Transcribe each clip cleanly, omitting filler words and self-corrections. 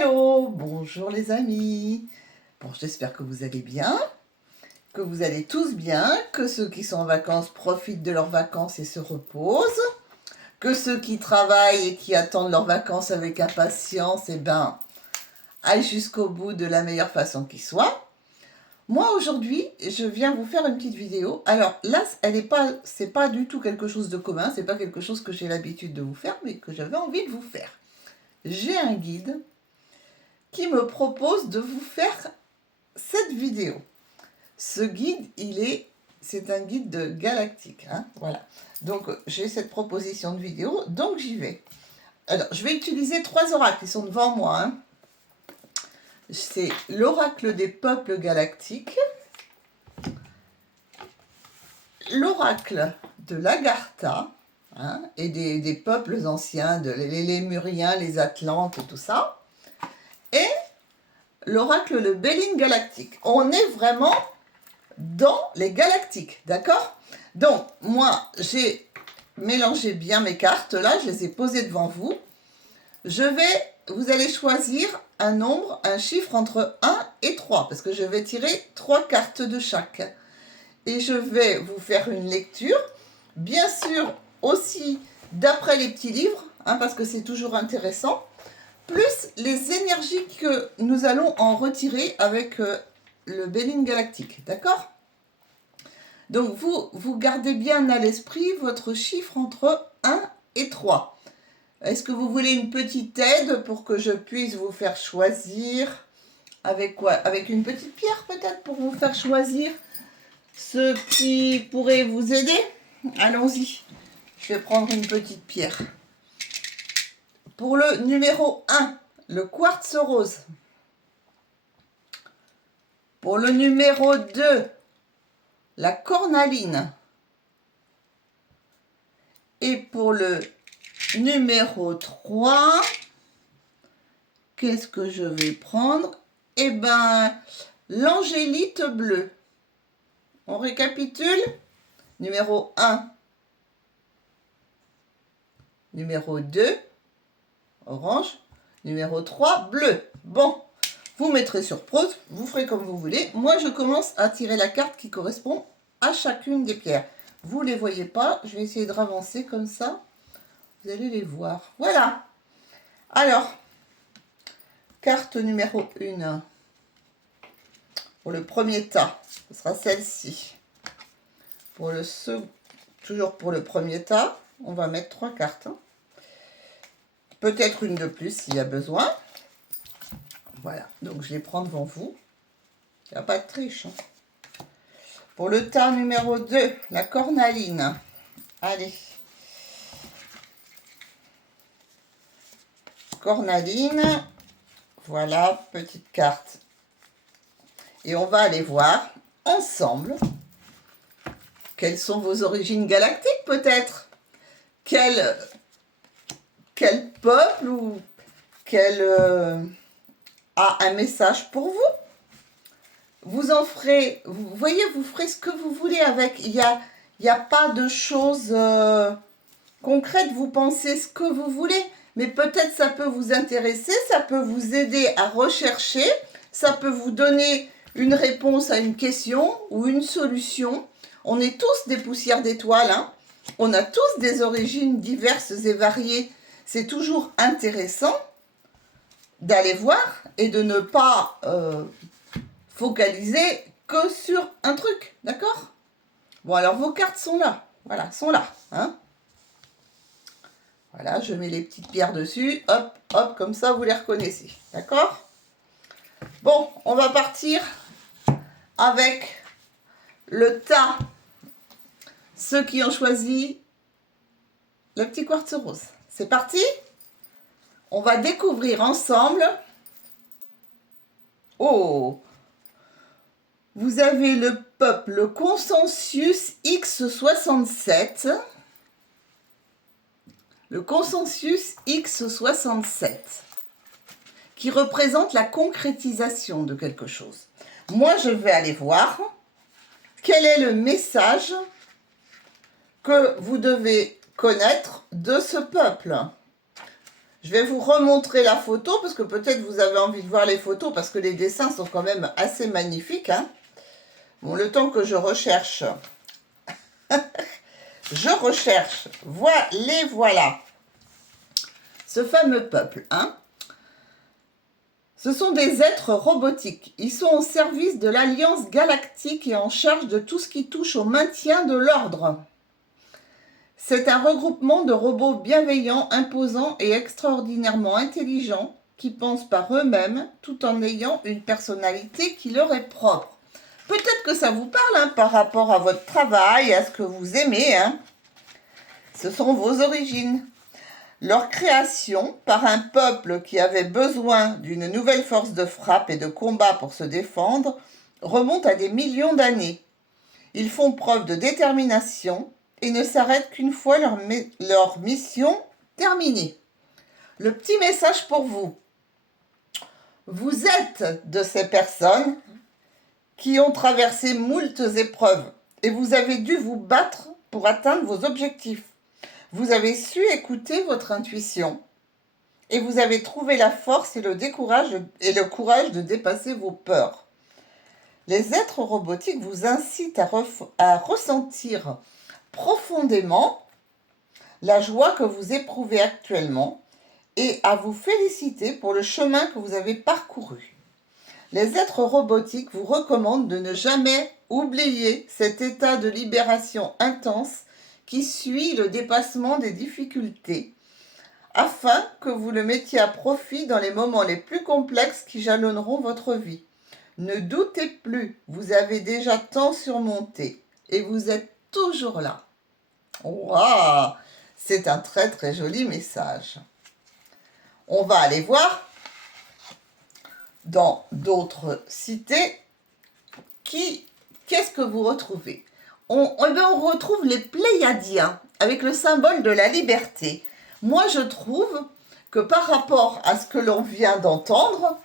Hello, bonjour les amis. Bon, j'espère que vous allez bien, que vous allez tous bien, que ceux qui sont en vacances profitent de leurs vacances et se reposent, que ceux qui travaillent et qui attendent leurs vacances avec impatience, aillent jusqu'au bout de la meilleure façon qui soit. Moi aujourd'hui, je viens vous faire une petite vidéo. Alors là, c'est pas du tout quelque chose de commun, c'est pas quelque chose que j'ai l'habitude de vous faire, mais que j'avais envie de vous faire. J'ai un guide qui me propose de vous faire cette vidéo. Ce guide, c'est un guide de galactique, hein, voilà. Donc j'ai cette proposition de vidéo, donc j'y vais. Alors je vais utiliser 3 oracles, ils sont devant moi, hein. C'est l'oracle des peuples galactiques, l'oracle de l'Agartha, hein, et des peuples anciens, les Lémuriens, les Atlantes, tout ça, et l'oracle le Béline galactique. On est vraiment dans les galactiques, d'accord? Donc, moi, j'ai mélangé bien mes cartes, là, je les ai posées devant vous. Vous allez choisir un nombre, un chiffre entre 1 et 3, parce que je vais tirer 3 cartes de chaque. Et je vais vous faire une lecture, bien sûr aussi d'après les petits livres, hein, parce que c'est toujours intéressant, plus les énergies que nous allons en retirer avec le Béline galactique, d'accord? Donc vous gardez bien à l'esprit votre chiffre entre 1 et 3. Est-ce que vous voulez une petite aide pour que je puisse vous faire choisir? Avec quoi? Avec une petite pierre peut-être pour vous faire choisir ce qui pourrait vous aider? Allons-y, je vais prendre une petite pierre. Pour le numéro 1, le quartz rose. Pour le numéro 2, la cornaline. Et pour le numéro 3, qu'est-ce que je vais prendre? Eh bien, l'angélite bleue. On récapitule. Numéro 1, numéro 2, orange, numéro 3, bleu. Bon, vous mettrez sur pause, vous ferez comme vous voulez. Moi, je commence à tirer la carte qui correspond à chacune des pierres. Vous ne les voyez pas, je vais essayer de ravancer comme ça. Vous allez les voir. Voilà. Alors, carte numéro 1. Pour le premier tas, ce sera celle-ci. Pour le second, toujours pour le premier tas, on va mettre 3 cartes. Hein. Peut-être une de plus s'il y a besoin. Voilà, donc je les prends devant vous. Il n'y a pas de triche. Hein. Pour le tas numéro 2, la cornaline. Allez. Cornaline. Voilà, petite carte. Et on va aller voir ensemble quelles sont vos origines galactiques peut-être. Quel peuple ou quel a un message pour vous. Vous en ferez, vous voyez, vous ferez ce que vous voulez avec. Il y a pas de choses concrètes, vous pensez ce que vous voulez. Mais peut-être ça peut vous intéresser, ça peut vous aider à rechercher, ça peut vous donner une réponse à une question ou une solution. On est tous des poussières d'étoiles, hein. On a tous des origines diverses et variées. C'est toujours intéressant d'aller voir et de ne pas focaliser que sur un truc, d'accord? Bon, alors vos cartes sont là, voilà, sont là, hein. Voilà, je mets les petites pierres dessus, hop, hop, comme ça vous les reconnaissez, d'accord? Bon, on va partir avec le tas. Ceux qui ont choisi le petit quartz rose. C'est parti? On va découvrir ensemble. Oh! Vous avez le peuple, le consensus X67. Le consensus X67. Qui représente la concrétisation de quelque chose. Moi, je vais aller voir quel est le message que vous devez connaître de ce peuple. Je vais vous remontrer la photo parce que peut-être vous avez envie de voir les photos parce que les dessins sont quand même assez magnifiques. Hein. Bon, le temps que je recherche. Je recherche. Voilà. Ce fameux peuple. Hein. Ce sont des êtres robotiques. Ils sont au service de l'Alliance galactique et en charge de tout ce qui touche au maintien de l'ordre. C'est un regroupement de robots bienveillants, imposants et extraordinairement intelligents qui pensent par eux-mêmes tout en ayant une personnalité qui leur est propre. Peut-être que ça vous parle hein, par rapport à votre travail, à ce que vous aimez. Hein. Ce sont vos origines. Leur création par un peuple qui avait besoin d'une nouvelle force de frappe et de combat pour se défendre remonte à des millions d'années. Ils font preuve de détermination et ne s'arrêtent qu'une fois leur mission terminée. Le petit message pour vous. Vous êtes de ces personnes qui ont traversé moultes épreuves et vous avez dû vous battre pour atteindre vos objectifs. Vous avez su écouter votre intuition et vous avez trouvé la force et le courage de dépasser vos peurs. Les êtres robotiques vous incitent à ressentir profondément la joie que vous éprouvez actuellement et à vous féliciter pour le chemin que vous avez parcouru. Les êtres robotiques vous recommandent de ne jamais oublier cet état de libération intense qui suit le dépassement des difficultés, afin que vous le mettiez à profit dans les moments les plus complexes qui jalonneront votre vie. Ne doutez plus, vous avez déjà tant surmonté et vous êtes toujours là. Waouh! C'est un très très joli message. On va aller voir dans d'autres cités qu'est-ce que vous retrouvez. On retrouve les Pléiadiens avec le symbole de la liberté. Moi, je trouve que par rapport à ce que l'on vient d'entendre,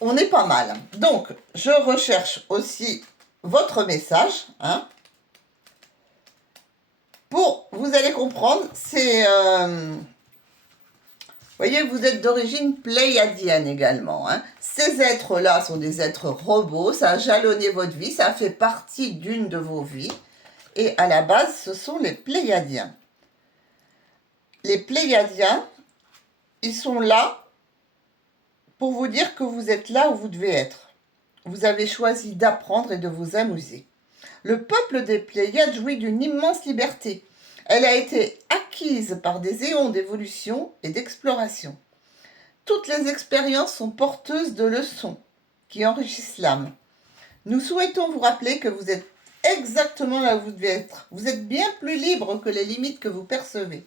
on est pas mal. Donc, je recherche aussi votre message. Hein, vous allez comprendre, c'est... voyez, vous êtes d'origine pléiadienne également. Hein. Ces êtres-là sont des êtres robots, ça a jalonné votre vie, ça fait partie d'une de vos vies. Et à la base, ce sont les Pléiadiens. Les Pléiadiens, ils sont là pour vous dire que vous êtes là où vous devez être. Vous avez choisi d'apprendre et de vous amuser. Le peuple des Pléiades jouit d'une immense liberté. Elle a été acquise par des éons d'évolution et d'exploration. Toutes les expériences sont porteuses de leçons qui enrichissent l'âme. Nous souhaitons vous rappeler que vous êtes exactement là où vous devez être. Vous êtes bien plus libre que les limites que vous percevez.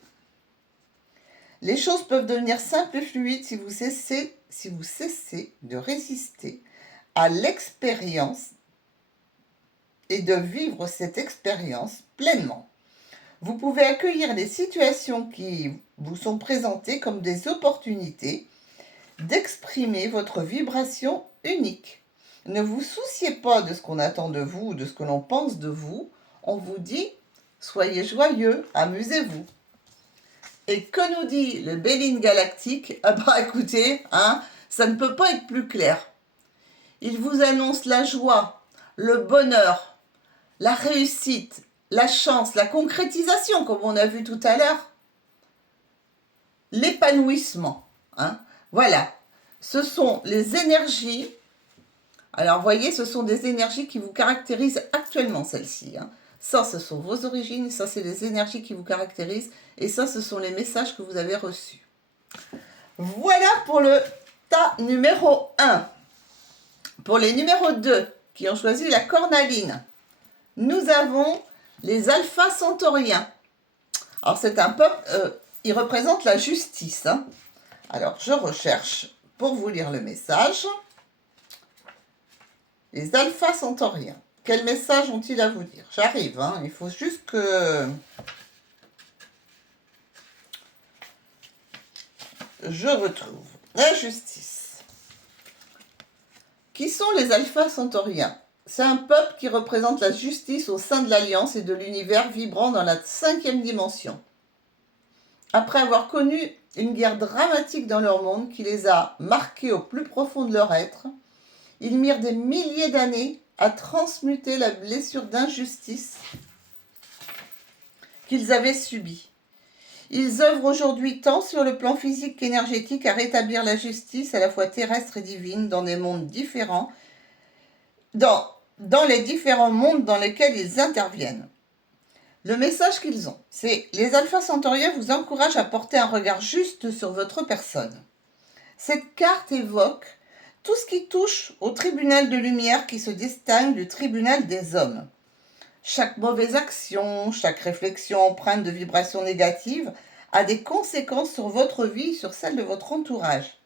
Les choses peuvent devenir simples et fluides si vous cessez de résister à l'expérience et de vivre cette expérience pleinement. Vous pouvez accueillir les situations qui vous sont présentées comme des opportunités d'exprimer votre vibration unique. Ne vous souciez pas de ce qu'on attend de vous ou de ce que l'on pense de vous. On vous dit, soyez joyeux, amusez-vous. Et que nous dit le Béline galactique? Ah bah écoutez, hein, ça ne peut pas être plus clair. Il vous annonce la joie, le bonheur, la réussite, la chance, la concrétisation, comme on a vu tout à l'heure, l'épanouissement. Hein. Voilà, ce sont les énergies. Alors, vous voyez, ce sont des énergies qui vous caractérisent actuellement, celles-ci. Hein. Ça, ce sont vos origines, ça, c'est les énergies qui vous caractérisent, et ça, ce sont les messages que vous avez reçus. Voilà pour le tas numéro 1. Pour les numéros 2, qui ont choisi la cornaline, nous avons les alpha centauriens. Alors, c'est un peuple, il représente la justice. Hein. Alors, je recherche pour vous lire le message. Les alpha centauriens. Quel message ont-ils à vous dire? J'arrive, hein, il faut juste que je retrouve la justice. Qui sont les alpha centauriens? C'est un peuple qui représente la justice au sein de l'Alliance et de l'univers vibrant dans la 5e dimension. Après avoir connu une guerre dramatique dans leur monde qui les a marqués au plus profond de leur être. Ils mirent des milliers d'années à transmuter la blessure d'injustice qu'ils avaient subie. Ils œuvrent aujourd'hui tant sur le plan physique qu'énergétique à rétablir la justice à la fois terrestre et divine dans des mondes différents, dans les différents mondes dans lesquels ils interviennent. Le message qu'ils ont, c'est « Les alphas centauriens vous encouragent à porter un regard juste sur votre personne ». Cette carte évoque tout ce qui touche au tribunal de lumière qui se distingue du tribunal des hommes. Chaque mauvaise action, chaque réflexion empreinte de vibrations négatives a des conséquences sur votre vie et sur celle de votre entourage.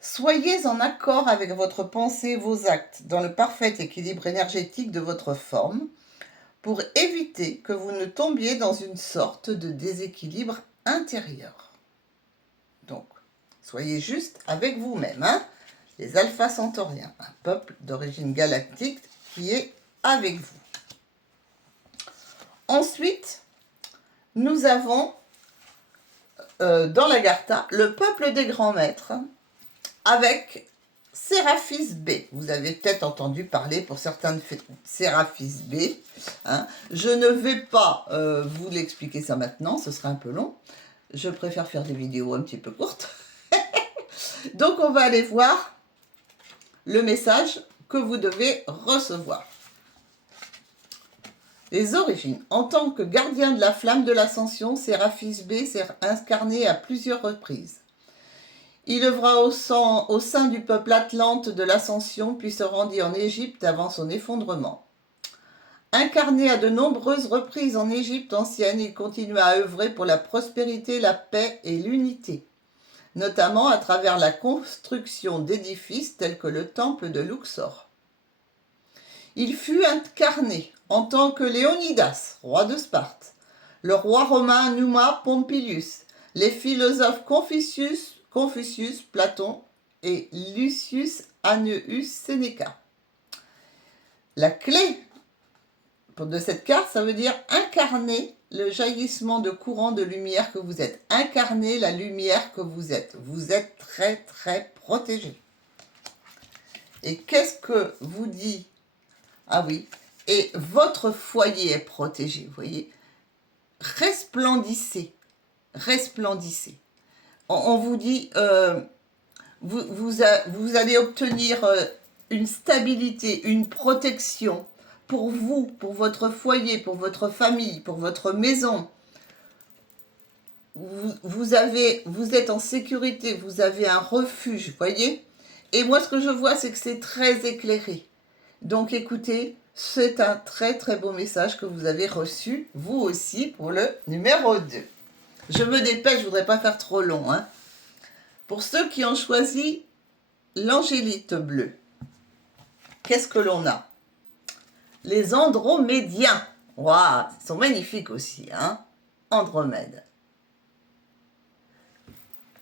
Soyez en accord avec votre pensée et vos actes dans le parfait équilibre énergétique de votre forme pour éviter que vous ne tombiez dans une sorte de déséquilibre intérieur. Donc, soyez juste avec vous-même, hein, les alphas centauriens, un peuple d'origine galactique qui est avec vous. Ensuite, nous avons dans l'Agartha le peuple des grands maîtres avec Séraphis B. Vous avez peut-être entendu parler pour certains de Séraphis B. Hein. Je ne vais pas vous l'expliquer ça maintenant, ce serait un peu long. Je préfère faire des vidéos un petit peu courtes. Donc on va aller voir le message que vous devez recevoir. Les origines. En tant que gardien de la flamme de l'ascension, Séraphis B s'est incarné à plusieurs reprises. Il œuvra au sein du peuple atlante de l'ascension, puis se rendit en Égypte avant son effondrement. Incarné à de nombreuses reprises en Égypte ancienne, il continua à œuvrer pour la prospérité, la paix et l'unité, notamment à travers la construction d'édifices tels que le temple de Luxor. Il fut incarné en tant que Léonidas, roi de Sparte, le roi romain Numa Pompilius, les philosophes Confucius, Platon et Lucius Anneus Sénéca. La clé de cette carte, ça veut dire incarner le jaillissement de courant de lumière que vous êtes. Incarner la lumière que vous êtes. Vous êtes très très protégé. Et qu'est-ce que vous dit? Ah oui, et votre foyer est protégé, vous voyez. Resplendissez, resplendissez. On vous dit, vous allez obtenir une stabilité, une protection pour vous, pour votre foyer, pour votre famille, pour votre maison. Vous êtes en sécurité, vous avez un refuge, vous voyez. Et moi, ce que je vois, c'est que c'est très éclairé. Donc écoutez, c'est un très très beau message que vous avez reçu, vous aussi, pour le numéro 2. Je me dépêche, je ne voudrais pas faire trop long. Hein. Pour ceux qui ont choisi l'angélite bleue, qu'est-ce que l'on a? Les andromédiens. Waouh, ils sont magnifiques aussi. Hein. Andromède.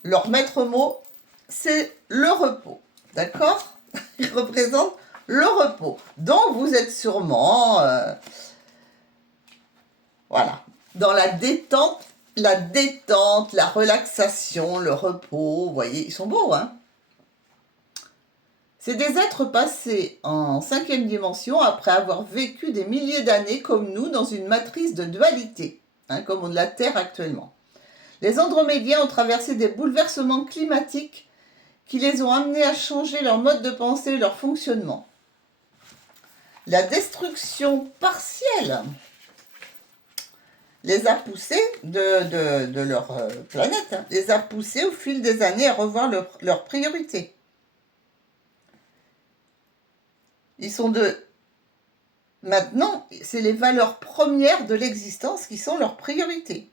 Leur maître mot, c'est le repos. D'accord? Ils représentent le repos. Donc, vous êtes sûrement, voilà, dans la détente, la relaxation, le repos. Vous voyez, ils sont beaux, hein? C'est des êtres passés en 5e dimension après avoir vécu des milliers d'années comme nous dans une matrice de dualité, hein, comme on la Terre actuellement. Les Andromédiens ont traversé des bouleversements climatiques qui les ont amenés à changer leur mode de pensée et leur fonctionnement. La destruction partielle les a poussés de leur planète, hein, les a poussés au fil des années à revoir leurs priorités. Ils sont maintenant, c'est les valeurs premières de l'existence qui sont leurs priorités.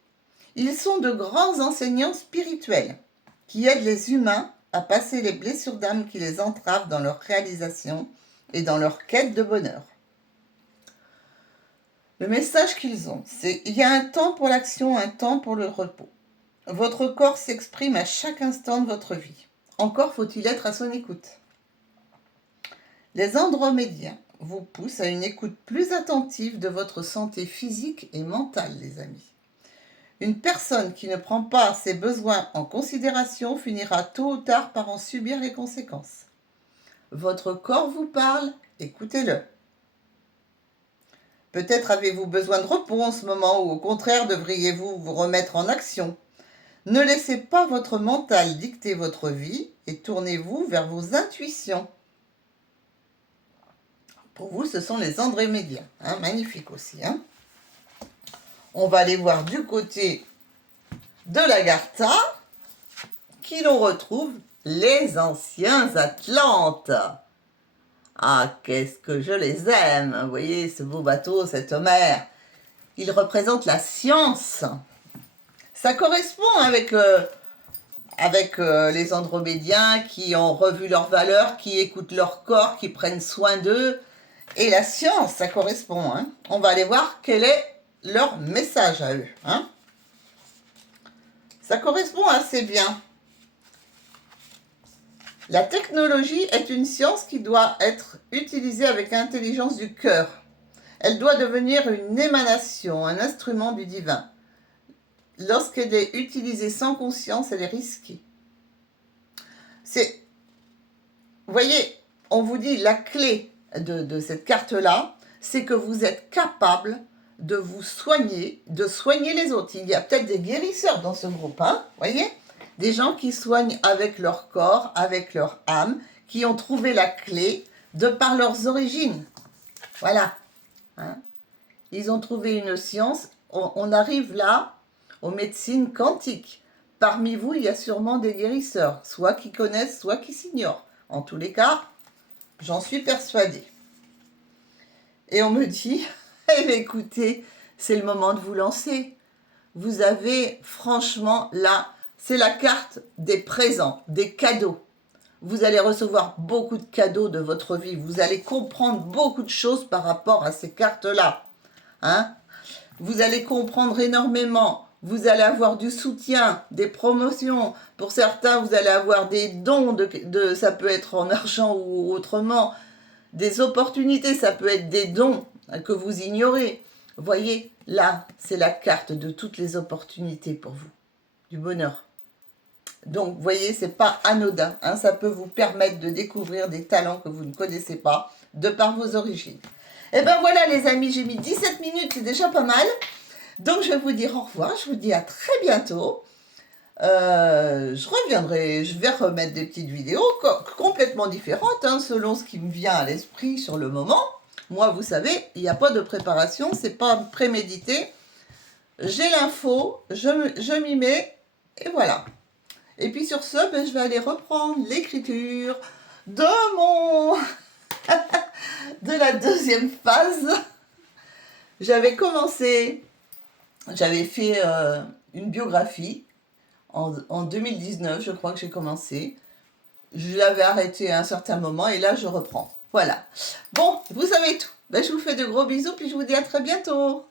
Ils sont de grands enseignants spirituels qui aident les humains à passer les blessures d'âme qui les entravent dans leur réalisation et dans leur quête de bonheur. Le message qu'ils ont, c'est « Il y a un temps pour l'action, un temps pour le repos. Votre corps s'exprime à chaque instant de votre vie. Encore faut-il être à son écoute. » Les Andromédiens vous poussent à une écoute plus attentive de votre santé physique et mentale, les amis. Une personne qui ne prend pas ses besoins en considération finira tôt ou tard par en subir les conséquences. Votre corps vous parle, écoutez-le. Peut-être avez-vous besoin de repos en ce moment ou au contraire devriez-vous vous remettre en action. Ne laissez pas votre mental dicter votre vie et tournez-vous vers vos intuitions. Pour vous, ce sont les andromédiens. Magnifique aussi. On va aller voir du côté de l'Agartha, qui l'on retrouve les anciens Atlantes. Ah, qu'est-ce que je les aime! Vous voyez, ce beau bateau, cet Homère, il représente la science. Ça correspond avec les andromédiens qui ont revu leurs valeurs, qui écoutent leur corps, qui prennent soin d'eux. Et la science, ça correspond. On va aller voir quel est leur message à eux. Ça correspond assez bien. La technologie est une science qui doit être utilisée avec intelligence du cœur. Elle doit devenir une émanation, un instrument du divin. Lorsqu'elle est utilisée sans conscience, elle est risquée. Vous voyez, on vous dit la clé de cette carte-là, c'est que vous êtes capable de vous soigner, de soigner les autres. Il y a peut-être des guérisseurs dans ce groupe, voyez ? Des gens qui soignent avec leur corps, avec leur âme, qui ont trouvé la clé de par leurs origines. Voilà. Ils ont trouvé une science. On arrive là aux médecines quantiques. Parmi vous, il y a sûrement des guérisseurs, soit qui connaissent, soit qui s'ignorent. En tous les cas, j'en suis persuadée. Et on me dit, eh bien, écoutez, c'est le moment de vous lancer. Vous avez franchement là, c'est la carte des présents, des cadeaux. Vous allez recevoir beaucoup de cadeaux de votre vie. Vous allez comprendre beaucoup de choses par rapport à ces cartes-là. Vous allez comprendre énormément. Vous allez avoir du soutien, des promotions. Pour certains, vous allez avoir des dons, ça peut être en argent ou autrement. Des opportunités, ça peut être des dons que vous ignorez. Vous voyez, là, c'est la carte de toutes les opportunités pour vous. Du bonheur. Donc, vous voyez, c'est pas anodin. Ça peut vous permettre de découvrir des talents que vous ne connaissez pas, de par vos origines. Et ben voilà, les amis, j'ai mis 17 minutes, c'est déjà pas mal. Donc, je vais vous dire au revoir. Je vous dis à très bientôt. Je reviendrai, je vais remettre des petites vidéos complètement différentes, selon ce qui me vient à l'esprit sur le moment. Moi, vous savez, il n'y a pas de préparation, c'est pas prémédité. J'ai l'info, je m'y mets, et voilà. Et puis sur ce, je vais aller reprendre l'écriture de de la deuxième phase. J'avais fait une biographie en 2019, je crois que j'ai commencé. Je l'avais arrêté à un certain moment et là je reprends. Voilà. Bon, vous savez tout. Je vous fais de gros bisous puis je vous dis à très bientôt.